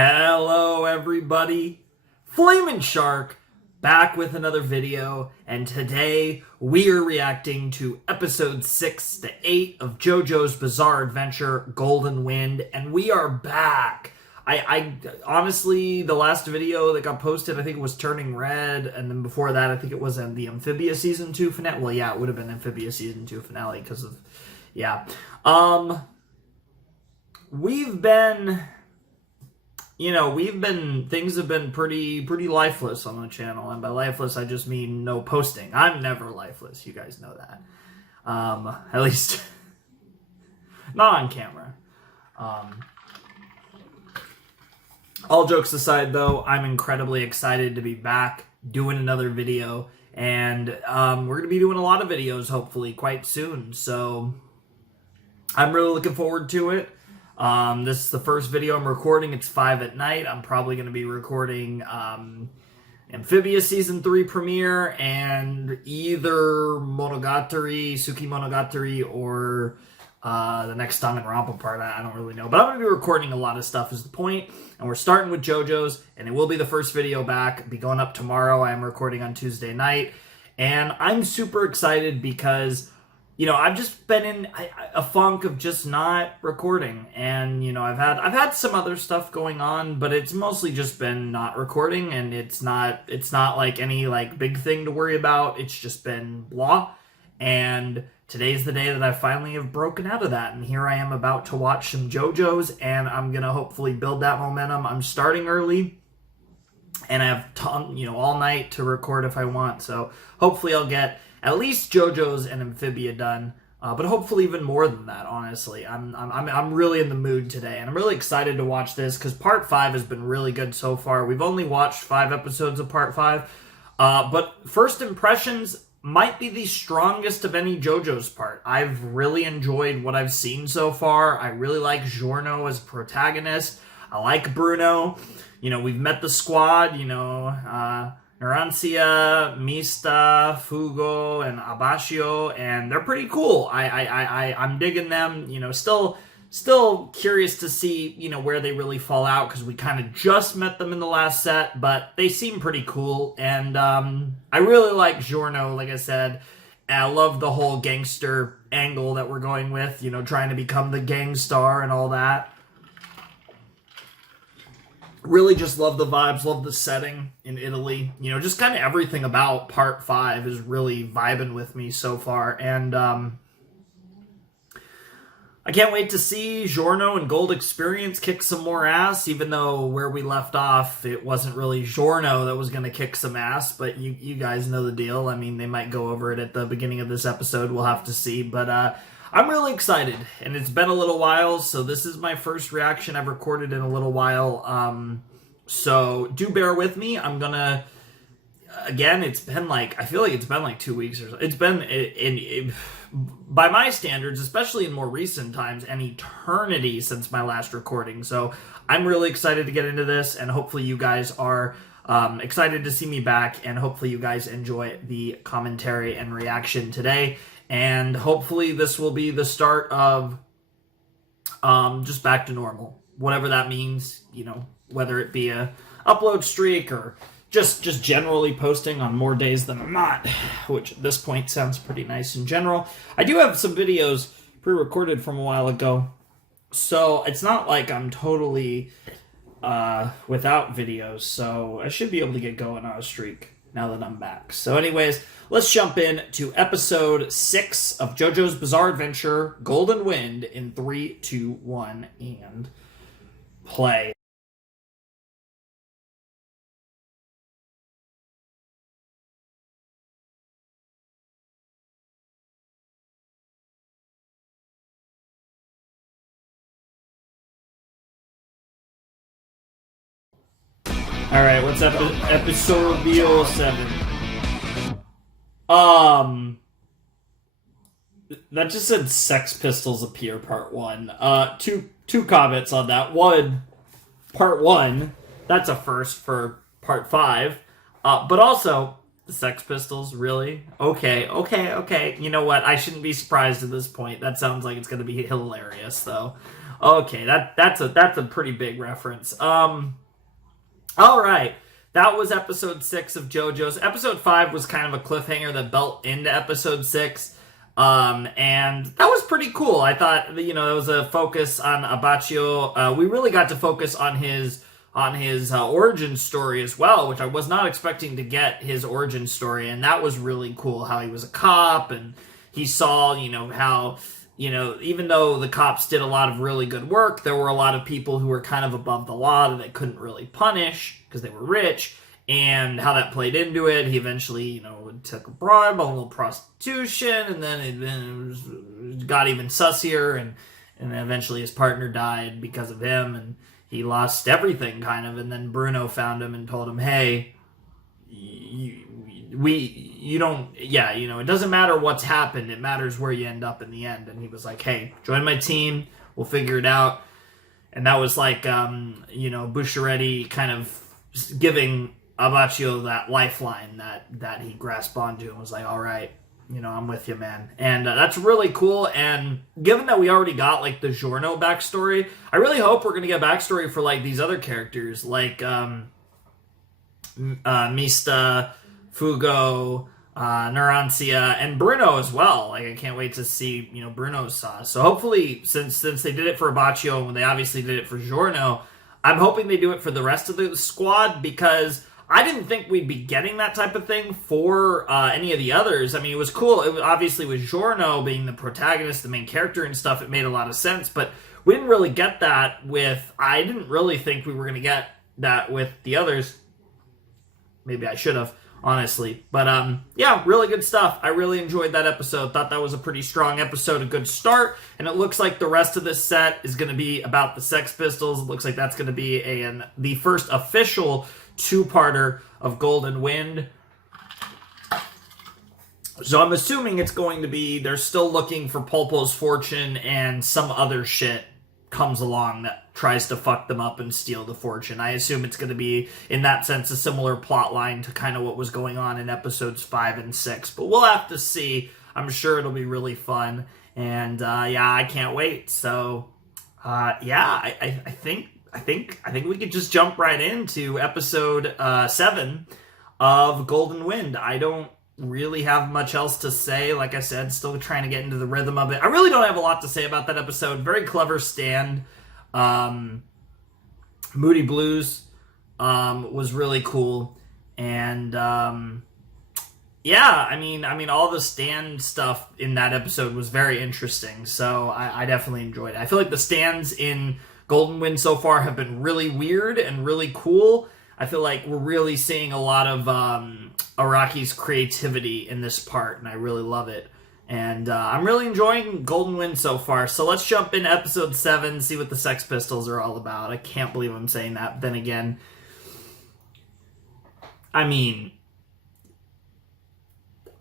Hello everybody, Flamin' Shark back with another video, and today we are reacting to episode 6 to 8 of JoJo's Bizarre Adventure Golden Wind, and we are back. I honestly, the last video that got posted, I think it was Turning Red, and then before that, I think it was the Amphibia Season 2 finale. Well, yeah, it would have been Amphibia Season 2 finale because of, yeah. Things have been pretty lifeless on the channel, and by lifeless, I just mean no posting. I'm never lifeless, you guys know that. At least, not on camera. All jokes aside, though, I'm incredibly excited to be back doing another video, and we're going to be doing a lot of videos, hopefully, quite soon, so I'm really looking forward to it. This is the first video I'm recording. It's 5 at night. I'm probably going to be recording Amphibia Season 3 premiere and either Suki Monogatari, or the next Danganronpa part. I don't really know. But I'm going to be recording a lot of stuff is the point. And we're starting with JoJo's, and it will be the first video back. It'll be going up tomorrow. I am recording on Tuesday night. And I'm super excited because, you know, I've just been in a funk of just not recording, and you know, I've had some other stuff going on, but it's mostly just been not recording, and it's not like any like big thing to worry about. It's just been blah, and today's the day that I finally have broken out of that, and here I am about to watch some JoJo's, and I'm gonna hopefully build that momentum. I'm starting early, and I have all night to record if I want, so hopefully I'll get at least JoJo's and Amphibia done, but hopefully even more than that, honestly. I'm really in the mood today, and I'm really excited to watch this, because Part 5 has been really good so far. We've only watched 5 episodes of Part 5, but first impressions might be the strongest of any JoJo's part. I've really enjoyed what I've seen so far. I really like Giorno as a protagonist. I like Bruno. You know, we've met the squad, Narancia, Mista, Fugo, and Abashio, and they're pretty cool. I'm digging them. You know, still curious to see, where they really fall out, because we kind of just met them in the last set, but they seem pretty cool, and I really like Giorno, like I said. And I love the whole gangster angle that we're going with, trying to become the gang star and all that. Really just love the vibes, love the setting in Italy. Just kind of everything about Part 5 is really vibing with me so far. And I can't wait to see Giorno and Gold Experience kick some more ass, even though where we left off, it wasn't really Giorno that was going to kick some ass. But you guys know the deal. I mean, they might go over it at the beginning of this episode. We'll have to see. But I'm really excited, and it's been a little while, so this is my first reaction I've recorded in a little while, so do bear with me. I'm gonna, again, it's been like, I feel like it's been like 2 weeks or so. It's been, by my standards, especially in more recent times, an eternity since my last recording, so I'm really excited to get into this, and hopefully you guys are excited to see me back, and hopefully you guys enjoy the commentary and reaction today. And hopefully this will be the start of just back to normal. Whatever that means, whether it be a upload streak or just generally posting on more days than I'm not, which at this point sounds pretty nice in general. I do have some videos pre-recorded from a while ago, so it's not like I'm totally without videos, so I should be able to get going on a streak now that I'm back. So anyways, let's jump in to episode 6 of JoJo's Bizarre Adventure Golden Wind in 3, 2, 1, and play. Alright, what's up? Episode 7. That just said Sex Pistols appear part 1. Two comments on that. One, part 1, that's a first for part 5. But also, the Sex Pistols, really? Okay. You know what? I shouldn't be surprised at this point. That sounds like it's going to be hilarious, though. Okay, that's a pretty big reference. All right. That was episode 6 of JoJo's. Episode 5 was kind of a cliffhanger that built into episode 6. And that was pretty cool. I thought, there was a focus on Abaccio. We really got to focus on his origin story as well, which I was not expecting to get his origin story. And that was really cool, how he was a cop and he saw, how, even though the cops did a lot of really good work, there were a lot of people who were kind of above the law that they couldn't really punish because they were rich, and how that played into it. He eventually, took a bribe, a little prostitution, and then it got even sussier, and then eventually his partner died because of him, and he lost everything, kind of, and then Bruno found him and told him, hey, it doesn't matter what's happened, it matters where you end up in the end. And he was like, hey, join my team, we'll figure it out. And that was like, Bucciaretti kind of giving Abaccio that lifeline that he grasped onto and was like, all right, I'm with you, man. And that's really cool. And given that we already got like the Giorno backstory, I really hope we're going to get backstory for like these other characters like Mista, Fugo, Narantia, and Bruno as well. Like, I can't wait to see, Bruno's sauce. So hopefully, since they did it for Abaccio and they obviously did it for Giorno, I'm hoping they do it for the rest of the squad, because I didn't think we'd be getting that type of thing for any of the others. I mean, it was cool. Obviously, with Giorno being the protagonist, the main character and stuff, it made a lot of sense. But we didn't really get that I didn't really think we were going to get that with the others. Maybe I should have, honestly. But, yeah, really good stuff. I really enjoyed that episode. Thought that was a pretty strong episode, a good start. And it looks like the rest of this set is going to be about the Sex Pistols. It looks like that's going to be the first official two-parter of Golden Wind. So I'm assuming it's going to be, they're still looking for Polpo's fortune and some other shit comes along that tries to fuck them up and steal the fortune. I assume it's going to be, in that sense, a similar plot line to kind of what was going on in episodes 5 and 6. But we'll have to see. I'm sure it'll be really fun. And, yeah, I can't wait. So, yeah, I think we could just jump right into episode 7 of Golden Wind. I don't really have much else to say. Like I said, still trying to get into the rhythm of it. I really don't have a lot to say about that episode. Very clever stand. Moody Blues was really cool. And yeah, I mean all the stand stuff in that episode was very interesting. So I definitely enjoyed it. I feel like the stands in Golden Wind so far have been really weird and really cool. I feel like we're really seeing a lot of Araki's creativity in this part, and I really love it. And I'm really enjoying Golden Wind so far. So let's jump into episode 7, see what the Sex Pistols are all about. I can't believe I'm saying that. But then again, I mean,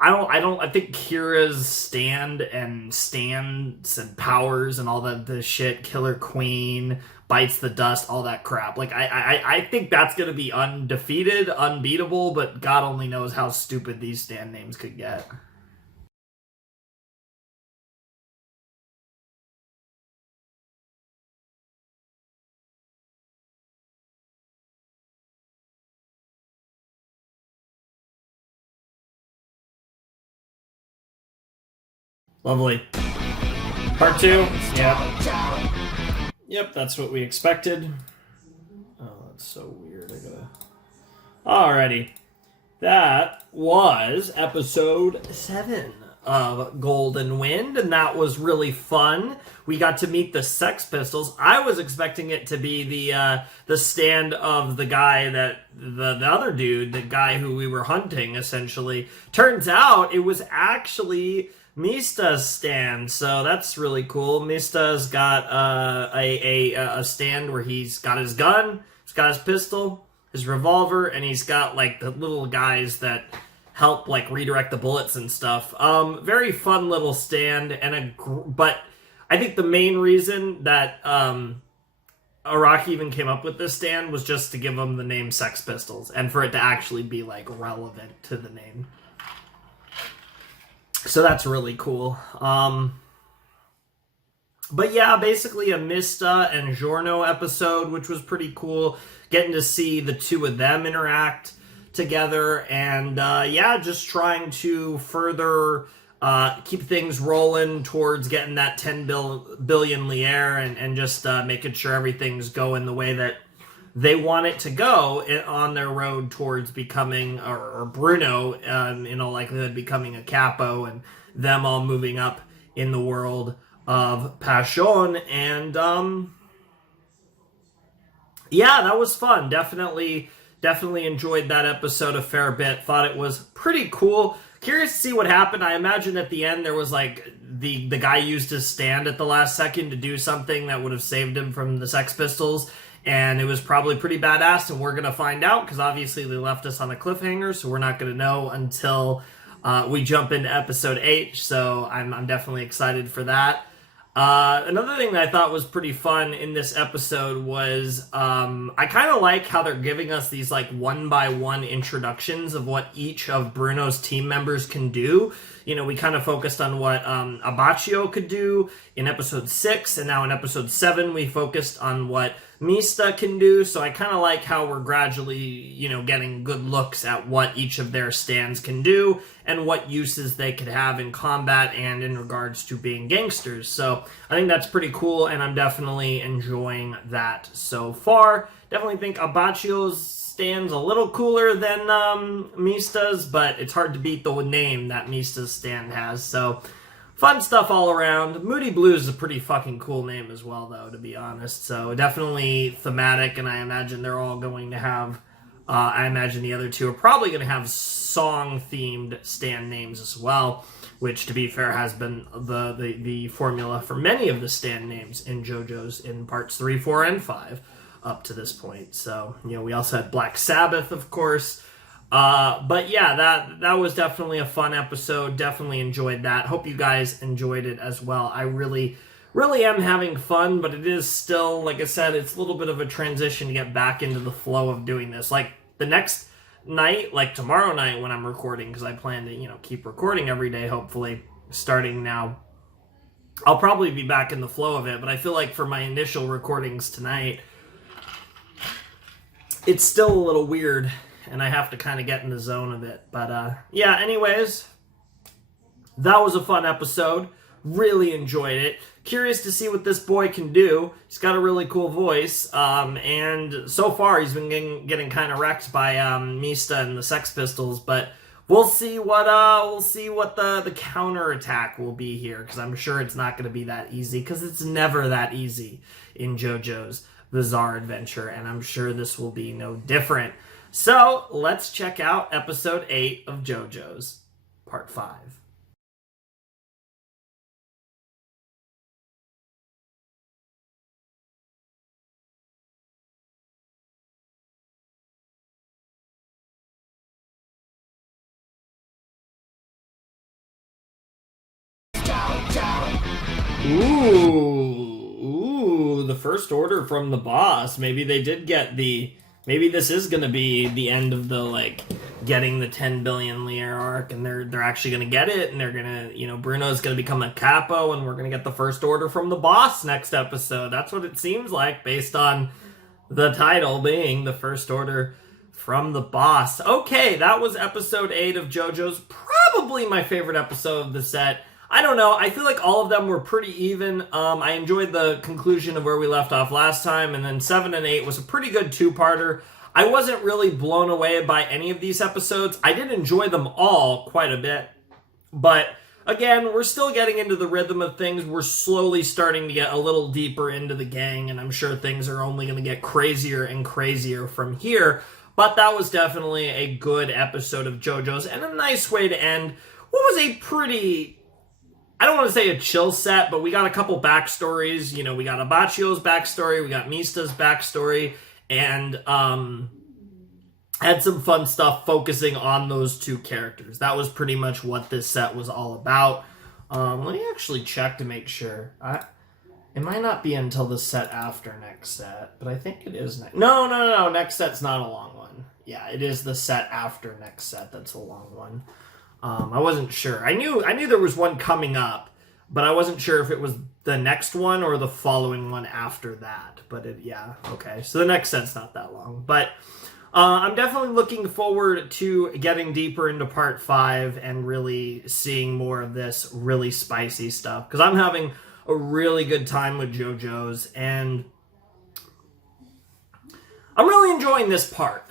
I think Kira's stand and stance and powers and all the shit, Killer Queen, bites the dust, all that crap. Like, I think that's going to be undefeated, unbeatable, but God only knows how stupid these stand names could get. Lovely. Part 2. Yeah. Yep, that's what we expected. Oh, that's so weird. Alrighty. That was episode 7 of Golden Wind, and that was really fun. We got to meet the Sex Pistols. I was expecting it to be the stand of the guy the other dude, the guy who we were hunting, essentially. Turns out it was actually Mista's stand, so that's really cool. Mista's got a stand where he's got his gun, he's got his pistol, his revolver, and he's got like the little guys that help like redirect the bullets and stuff. Very fun little stand, but I think the main reason that Araki even came up with this stand was just to give them the name Sex Pistols and for it to actually be like relevant to the name. So that's really cool. But yeah, basically a Mista and Giorno episode, which was pretty cool. Getting to see the two of them interact together, and yeah, just trying to further keep things rolling towards getting that 10 billion Lier, and just making sure everything's going the way that they want it to go on their road towards becoming, or Bruno, in all likelihood, becoming a capo, and them all moving up in the world of Passion. And yeah, that was fun. Definitely enjoyed that episode a fair bit. Thought it was pretty cool. Curious to see what happened. I imagine at the end there was like the guy used his stand at the last second to do something that would have saved him from the Sex Pistols, and it was probably pretty badass, and we're going to find out because obviously they left us on a cliffhanger, so we're not going to know until we jump into episode 8, so I'm definitely excited for that. Another thing that I thought was pretty fun in this episode was I kind of like how they're giving us these like one-by-one introductions of what each of Bruno's team members can do. You know, we kind of focused on what Abbacchio could do in episode 6, and now in episode 7 we focused on what Mista can do, so I kind of like how we're gradually, you know, getting good looks at what each of their stands can do and what uses they could have in combat and in regards to being gangsters. So I think that's pretty cool, and I'm definitely enjoying that so far. Definitely think Abbaccio's stand's a little cooler than Mista's, but it's hard to beat the name that Mista's stand has, so fun stuff all around. Moody Blues is a pretty fucking cool name as well, though, to be honest. So definitely thematic, and I imagine they're all going to have, I imagine the other two are probably going to have song-themed stand names as well, which, to be fair, has been the formula for many of the stand names in JoJo's in parts 3, 4, and 5 up to this point. So, you know, we also had Black Sabbath, of course. But yeah, that was definitely a fun episode. Definitely enjoyed that. Hope you guys enjoyed it as well. I really am having fun, but it is still, like I said, it's a little bit of a transition to get back into the flow of doing this. Like the next night, like tomorrow night when I'm recording, because I plan to, you know, keep recording every day, hopefully, starting now. I'll probably be back in the flow of it, but I feel like for my initial recordings tonight, it's still a little weird, and I have to kind of get in the zone of it. But yeah, anyways, that was a fun episode. Really enjoyed it. Curious to see what this boy can do. He's got a really cool voice, and so far he's been getting kind of wrecked by Mista and the Sex Pistols. But we'll see what the counterattack will be here, because I'm sure it's not going to be that easy, because it's never that easy in JoJo's Bizarre Adventure, and I'm sure this will be no different. So, let's check out episode 8 of JoJo's, part 5. Ooh, the first order from the boss. Maybe they did get maybe this is going to be the end of the, like, getting the 10 billion Lier arc, and they're actually going to get it, and they're going to, you know, Bruno's going to become a capo, and we're going to get the first order from the boss next episode. That's what it seems like, based on the title being the first order from the boss. Okay, that was episode 8 of JoJo's. Probably my favorite episode of the set. I don't know. I feel like all of them were pretty even. I enjoyed the conclusion of where we left off last time, and then 7 and 8 was a pretty good two-parter. I wasn't really blown away by any of these episodes. I did enjoy them all quite a bit, but again, we're still getting into the rhythm of things. We're slowly starting to get a little deeper into the gang, and I'm sure things are only going to get crazier and crazier from here. But that was definitely a good episode of JoJo's, and a nice way to end what was a pretty, I don't want to say a chill set, but we got a couple backstories. You know, we got Abbacchio's backstory, we got Mista's backstory, and had some fun stuff focusing on those two characters. That was pretty much what this set was all about. Let me actually check to make sure. It might not be until the set after next set, but I think it is next. No. Next set's not a long one. Yeah, it is the set after next set that's a long one. I wasn't sure. I knew there was one coming up, but I wasn't sure if it was the next one or the following one after that. But yeah, okay. So the next set's not that long. But I'm definitely looking forward to getting deeper into part 5 and really seeing more of this really spicy stuff. Because I'm having a really good time with JoJo's, and I'm really enjoying this part.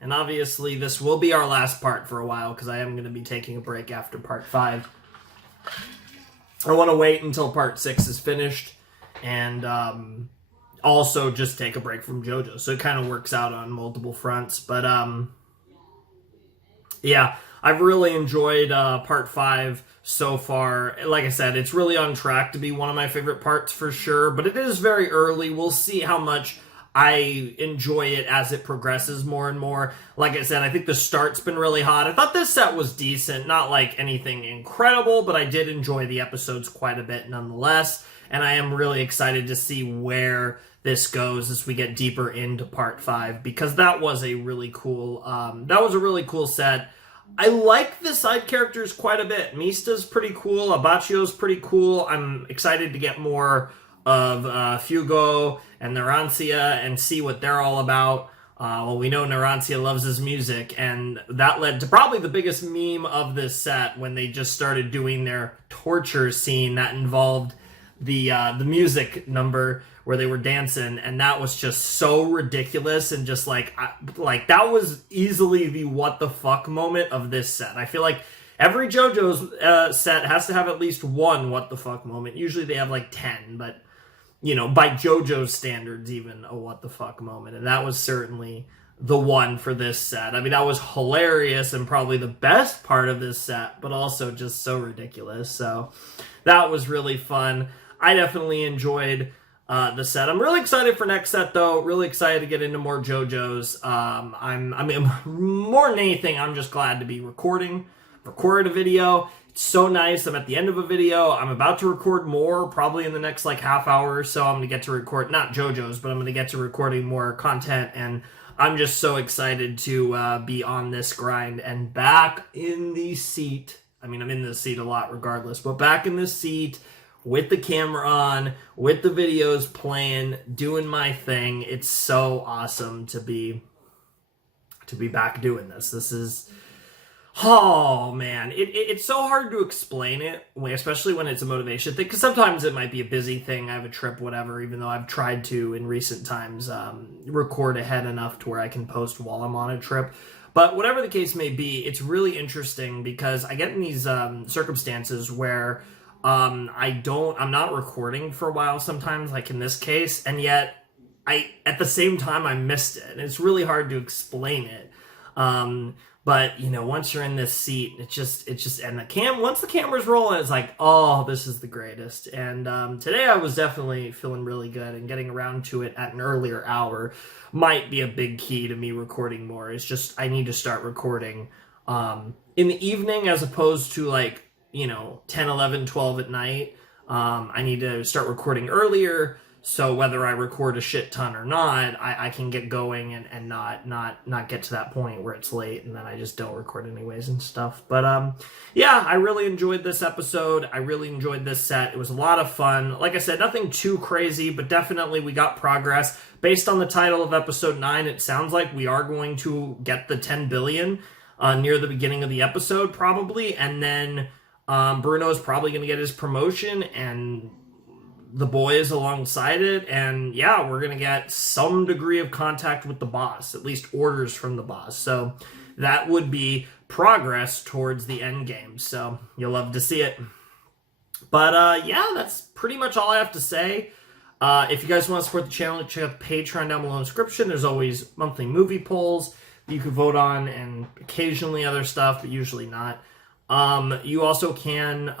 And obviously this will be our last part for a while, because I am going to be taking a break after part 5. I want to wait until part 6 is finished, and also just take a break from JoJo. So it kind of works out on multiple fronts. But yeah, I've really enjoyed part 5 so far. Like I said, it's really on track to be one of my favorite parts for sure, but it is very early. We'll see how much I enjoy it as it progresses more and more. Like I said, I think the start's been really hot. I thought this set was decent, not like anything incredible, but I did enjoy the episodes quite a bit nonetheless, and I am really excited to see where this goes as we get deeper into part 5, because that was a really cool set. I like the side characters quite a bit. Mista's pretty cool. Abacchio's pretty cool. I'm excited to get more of Fugo and Narancia and see what they're all about. Well, we know Narancia loves his music, and that led to probably the biggest meme of this set when they just started doing their torture scene that involved the music number where they were dancing, and that was just so ridiculous, and just like that was easily the what the fuck moment of this set. I feel like every JoJo's set has to have at least one what the fuck moment. Usually they have like 10, but you know, by JoJo's standards, even a what the fuck moment, and that was certainly the one for this set. I mean, that was hilarious and probably the best part of this set, but also just so ridiculous. So that was really fun. I definitely enjoyed the set. I'm really excited for next set, though. Really excited to get into more JoJo's. I mean, more than anything, I'm just glad to be recorded a video. It's so nice. I'm at the end of a video. I'm about to record more, probably in the next like half hour or so. I'm going to get to record, not JoJo's, but I'm going to get to recording more content, and I'm just so excited to be on this grind and back in the seat. I mean, I'm in the seat a lot regardless, but back in the seat with the camera on, with the videos playing, doing my thing. It's so awesome to be back doing this. This is, oh man, it's so hard to explain it, especially when it's a motivation thing, because sometimes it might be a busy thing. I have a trip, whatever, even though I've tried to, in recent times, record ahead enough to where I can post while I'm on a trip. But whatever the case may be, it's really interesting because I get in these circumstances where I'm not recording for a while sometimes, like in this case, and yet at the same time, I missed it. And it's really hard to explain it. But you know, once you're in this seat, it's just, and once the camera's rolling, it's like, oh, this is the greatest. And today I was definitely feeling really good, and getting around to it at an earlier hour might be a big key to me recording more. It's just, I need to start recording in the evening as opposed to like, 10, 11, 12 at night. I need to start recording earlier, so whether I record a shit ton or not, I can get going and not get to that point where it's late and then I just don't record anyways and stuff. But yeah, I really enjoyed this episode. I really enjoyed this set. It was a lot of fun. Like I said, nothing too crazy, but definitely we got progress. Based on the title of episode 9, it sounds like we are going to get the 10 billion near the beginning of the episode probably, and then Bruno's probably going to get his promotion, and the boys alongside it, and yeah, we're going to get some degree of contact with the boss, at least orders from the boss. So that would be progress towards the end game. So you'll love to see it. But yeah, that's pretty much all I have to say. If you guys want to support the channel, check out the Patreon down below in the description. There's always monthly movie polls you can vote on, and occasionally other stuff, but usually not. You also can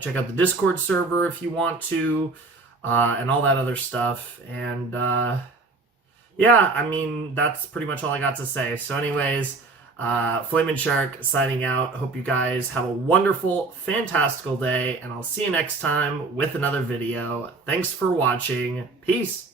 check out the Discord server if you want to, and all that other stuff. And yeah, I mean, that's pretty much all I got to say. So anyways, Flamin' Shark signing out. Hope you guys have a wonderful, fantastical day, and I'll see you next time with another video. Thanks for watching. Peace.